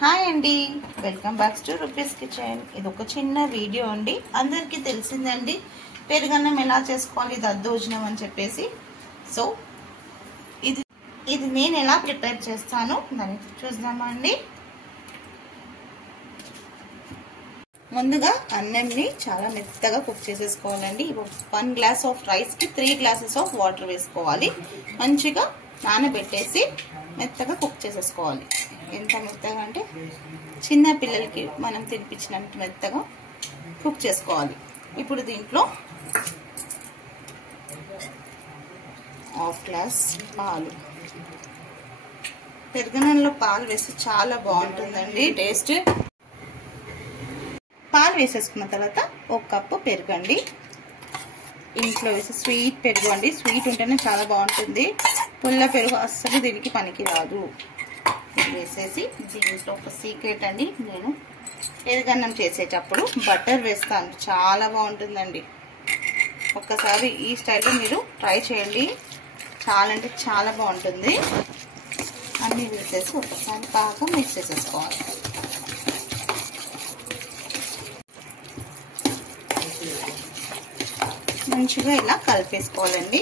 Hi అండి, welcome back to rupees kitchen. ఇది ఒక చిన్న వీడియో అండి. అందరికీ తెలిసిందండి పెరుగన్నం ఎలా చేసుకోవాలి దద్దోజనం అని చెప్పేసి. సో ఇది నేను ఎలా ప్రిపేర్ చేస్తాను దాన్ని చూద్దామా అండి. ముందుగా అన్నంని చాలా మెత్తగా కుక్ చేసేసుకోవాలండి. 1 గ్లాస్ ఆఫ్ రైస్ కి 3 గ్లాసెస్ ఆఫ్ వాటర్ వేసుకోవాలి. మంచిగా నానబెట్టేసి మెత్తగా కుక్ చేసేసుకోవాలి. ఎంత మెత్తగా అంటే చిన్న పిల్లలకి మనం తినిపించినంత మెత్తగా కుక్ చేసుకోవాలి. ఇప్పుడు దీంట్లో 1/2 గ్లాస్ పాలు, పెరుగన్నంలో పాలు వేస్తే చాలా బాగుంటుందండి టేస్ట్. పాలు వేసేసుకున్న తర్వాత 1 కప్పు పెరుగండి. ఇంట్లో వేసి స్వీట్ పెరుగు అండి. స్వీట్ ఉంటేనే చాలా బాగుంటుంది. పుల్ల పెరుగు అస్సలు దీనికి పనికి రాదు. ఇది వేసేసి దీంట్లో ఒక సీక్రెట్ అండి, నేను పెరుగన్నం చేసేటప్పుడు బటర్ వేస్తాను. చాలా బాగుంటుందండి. ఒక్కసారి ఈ స్టైల్లో మీరు ట్రై చేయండి. చాలా అంటే చాలా బాగుంటుంది. అన్నీ వేసేసి ఒకసారి బాగా మిక్స్ చేసేసుకోవాలి. మంచిగా ఇలా కలిపేసుకోవాలండి.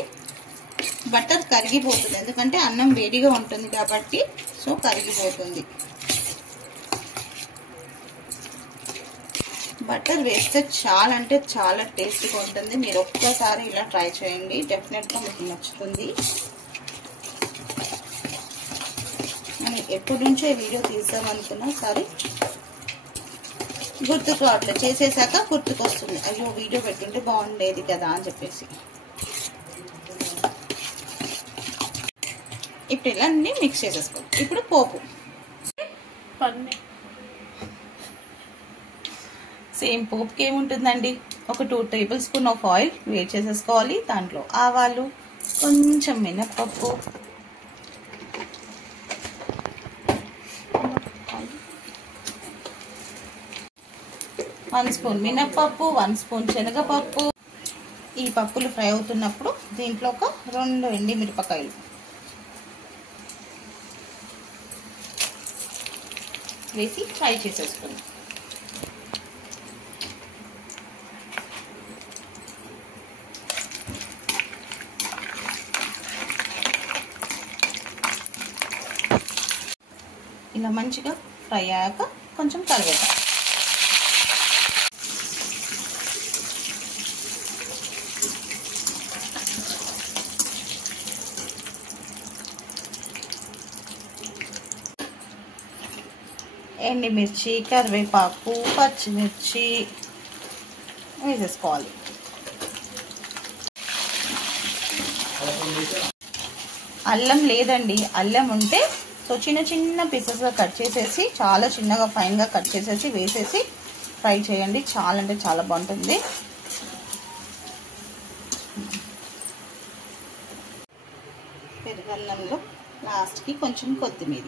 బటర్ కరిగిపోతుంది, ఎందుకంటే అన్నం వేడిగా ఉంటుంది కాబట్టి. సో కరిగిపోతుంది. బటర్ వేస్తే చాలా అంటే చాలా టేస్టీగా ఉంటుంది. మీరు ఒక్కసారి ఇలా ట్రై చేయండి, డెఫినెట్గా మీకు నచ్చుతుంది. నేను ఎప్పటి నుంచో ఈ వీడియో తీద్దామనుకున్నా, సరే గుర్తుకు రావట్లేదు. చేసేసాక గుర్తుకు వస్తుంది, అయ్యో వీడియో పెట్టుంటే బాగుండేది కదా అని చెప్పేసి. ఇప్పుడు ఇలా అన్ని మిక్స్ చేసేసుకోవాలి. ఇప్పుడు పోపు సేమ్ పోపుకి ఏముంటుందండి, ఒక 2 టేబుల్ స్పూన్ ఆఫ్ ఆయిల్ వేడి చేసేసుకోవాలి. దాంట్లో ఆవాలు, కొంచెం మినప్పప్పు, వన్ స్పూన్ మినప్పప్పు, 1 స్పూన్ శనగపప్పు. ఈ పప్పులు ఫ్రై అవుతున్నప్పుడు దీంట్లో ఒక 2 ఎండుమిరపకాయలు వేసి ఫ్రై చేసేసుకోండి. ఇలా మంచిగా ఫ్రై అయ్యాక కొంచెం కరివేపాకు, ఎండుమిర్చి, కరివేపాకు, పచ్చిమిర్చి వేసేసుకోవాలి. అల్లం లేదండి, అల్లం ఉంటే సో చిన్న చిన్న పీసెస్గా కట్ చేసేసి, చాలా చిన్నగా ఫైన్గా కట్ చేసేసి వేసేసి ఫ్రై చేయండి. చాలా అంటే చాలా బాగుంటుంది. పెరుగన్నంలో లాస్ట్కి కొంచెం కొత్తిమీర.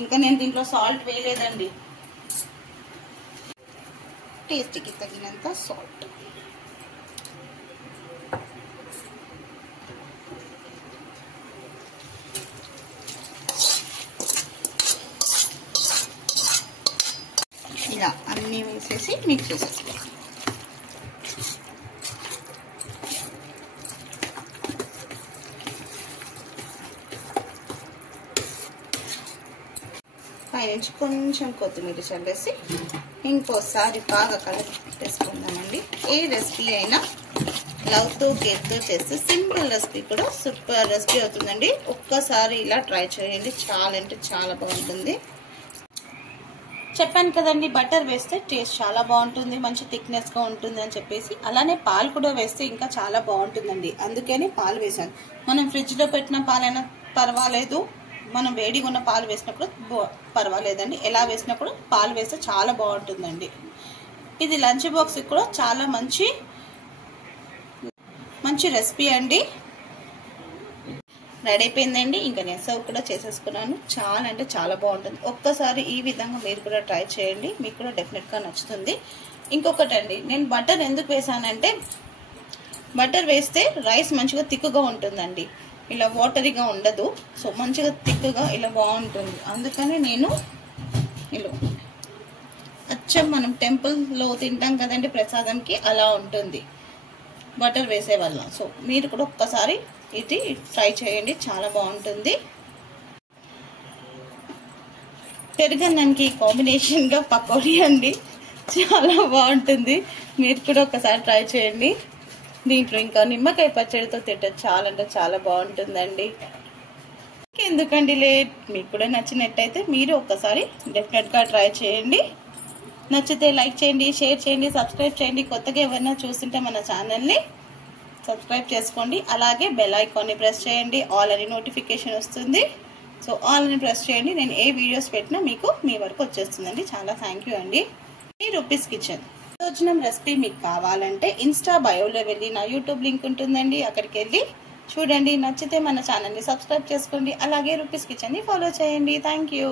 ఇంకా నేను దీంట్లో సాల్ట్ వేయలేదండి. టేస్ట్కి తగినంత సాల్ట్. ఇలా అన్నీ వేసేసి మిక్స్ చేసేసుకోవాలి. పైనుంచి కొంచెం కొత్తిమీర చల్లేసి ఇంకోసారి బాగా కలిపేసుకుందామండి. ఏ రెసిపీ అయినా లవ్తో కేర్తో చేస్తే సింపుల్ రెసిపీ కూడా సూపర్ రెసిపీ అవుతుందండి. ఒక్కసారి ఇలా ట్రై చేయండి, చాలా అంటే చాలా బాగుంటుంది. చెప్పాను కదండి, బటర్ వేస్తే టేస్ట్ చాలా బాగుంటుంది, మంచి థిక్నెస్గా ఉంటుంది అని చెప్పేసి. అలానే పాలు కూడా వేస్తే ఇంకా చాలా బాగుంటుందండి. అందుకని పాలు వేసాను. మనం ఫ్రిడ్జ్లో పెట్టిన పాలైనా పర్వాలేదు, మనం వేడిగా ఉన్న పాలు వేసినప్పుడు పర్వాలేదండి. ఎలా వేసినప్పుడు పాలు వేస్తే చాలా బాగుంటుందండి. ఇది లంచ్ బాక్స్కి కూడా చాలా మంచి రెసిపీ అండి. రెడీ అయిపోయిందండి. ఇంకా నేను సర్వ్ కూడా చేసేసుకున్నాను. చాలా అంటే చాలా బాగుంటుంది. ఒక్కసారి ఈ విధంగా మీరు కూడా ట్రై చేయండి, మీకు కూడా డెఫినెట్గా నచ్చుతుంది. ఇంకొకటి అండి, నేను బటర్ ఎందుకు వేసానంటే, బటర్ వేస్తే రైస్ మంచిగా తిక్కుగా ఉంటుందండి. ఇలా వాటరీగా ఉండదు. సో మంచిగా థిక్గా ఇలా బాగుంటుంది. అందుకని నేను ఇలా అచ్చం మనం టెంపుల్లో తింటాం కదండి ప్రసాదంకి, అలా ఉంటుంది బటర్ వేసే వల్ల. సో మీరు కూడా ఒక్కసారి ఇది ట్రై చేయండి, చాలా బాగుంటుంది. పెరుగన్నానికి కాంబినేషన్గా పకోడీ అండి, చాలా బాగుంటుంది. మీరు కూడా ఒకసారి ట్రై చేయండి. దీంట్లో ఇంకా నిమ్మకాయ పచ్చడితో తింటే చాలా అంటే చాలా బాగుంటుందండి. ఎందుకండి లేట్, మీకు కూడా నచ్చినట్టయితే మీరు ఒక్కసారి డెఫినెట్గా ట్రై చేయండి. నచ్చితే లైక్ చేయండి, షేర్ చేయండి, సబ్స్క్రైబ్ చేయండి. కొత్తగా ఎవరైనా చూస్తుంటే మన ఛానల్ని సబ్స్క్రైబ్ చేసుకోండి. అలాగే బెల్ ఐకాన్ని ప్రెస్ చేయండి, ఆల్ అని నోటిఫికేషన్ వస్తుంది. సో ఆల్ అని ప్రెస్ చేయండి, నేను ఏ వీడియోస్ పెట్టినా మీకు మీ వరకు వచ్చేస్తుందండి. చాలా థ్యాంక్ యూ అండి. ఈ రూపీస్ కిచెన్ భోజనం రెసిపీ మీకు కావాలంటే ఇన్స్టా బయోలో వెళ్ళి నా యూట్యూబ్ లింక్ ఉంటుందండి, అక్కడికి వెళ్ళి చూడండి. నచ్చితే మన ఛానల్ని సబ్స్క్రైబ్ చేసుకోండి. అలాగే రూపీస్ కిచెన్ని ఫాలో చేయండి. Thank you.